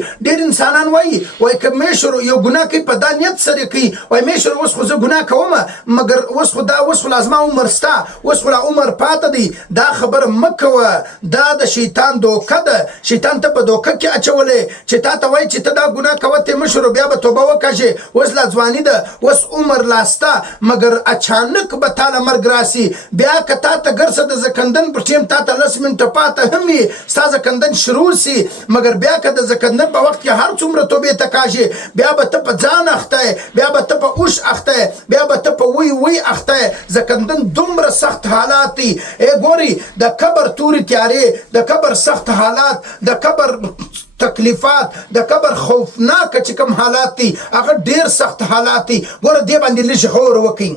ډېر انسانان وایي که میشر یو ګناه کوي په دا نیت سره کوي وایي میشر اوس خو زه ګناه کوم مګر اوس خو لا زما عمر سته اوس خو لا عمر پاته دی دا خبره مه کوه دا د شیطان دوکه ده شیطان ته په دوکه کې اچولې چې تا ته وایي چې ته دا ګناه کوه ته مشر بیا به توبه وکړې اوس لا ځواني ده اوس عمر لا سته مګر اچانک به تا له مرګ راسي بیا که تا ته ګرځه د زکندن پر ټیم تا ته 10 منټه پاته هم وي ستا زکندن شروع سي مګر بیا که د زکندن په وخت کې هر څومره توبې ته کاږي بیا به ته په ځان اخته بیا به ته په اوش اخته بیا به ته په وی اخته زکندن دومره سخت حالات دي ګوري د قبر تورې تیارې د قبر سخت حالات د قبر تکلیفات د قبر خوفناک چې کوم حالات دي هغه ډیر سخت حالات دي ګوره دې باندې لږ غور وکړئ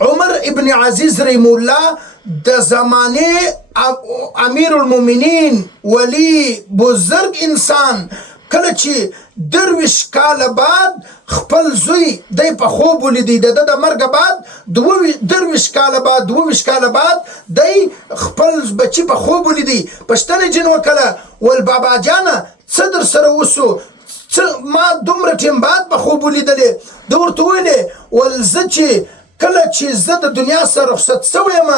عمر ابن عزیز رحم الله د زمانه امیر المؤمنین ولی بزرگ انسان کله چې 20 کاله بعد خپل زوی د په خوب ولیدي د مرګ بعد 20 کاله بعد د خپل بچی په خوب ولیدي پښتنه جن وکړه ول بابا جانا صدر سره وسو ما دومره ټیم بعد په خوب ولیدلې د ورته ویلې ول زچې کله چې زه د دنیا سره رخصت سویم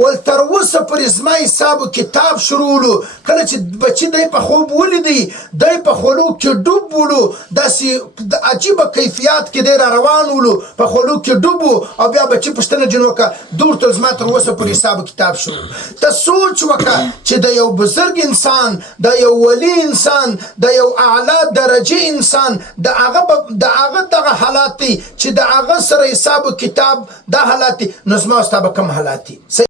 ول تر اوسه پورې زما حساب کتاب شروع کله چې بچي دی په خوب ولیدی دی په خولو کې ډوب ولو داسې د عجیبه کیفیات کې دی را روان ولو په خولو کې ډوب او بیا بچي پوښتنه جن وکړه دور ته زما تر اوسه پورې حساب کتاب شروع ته سوچ وکړه چې د یو بزرګ انسان د یو ولی انسان د یو اعلی درجه انسان د هغه دغه حالات دي چې د هغه سره حساب کتاب دا حالات دي نو زما ستا به کوم حالات دي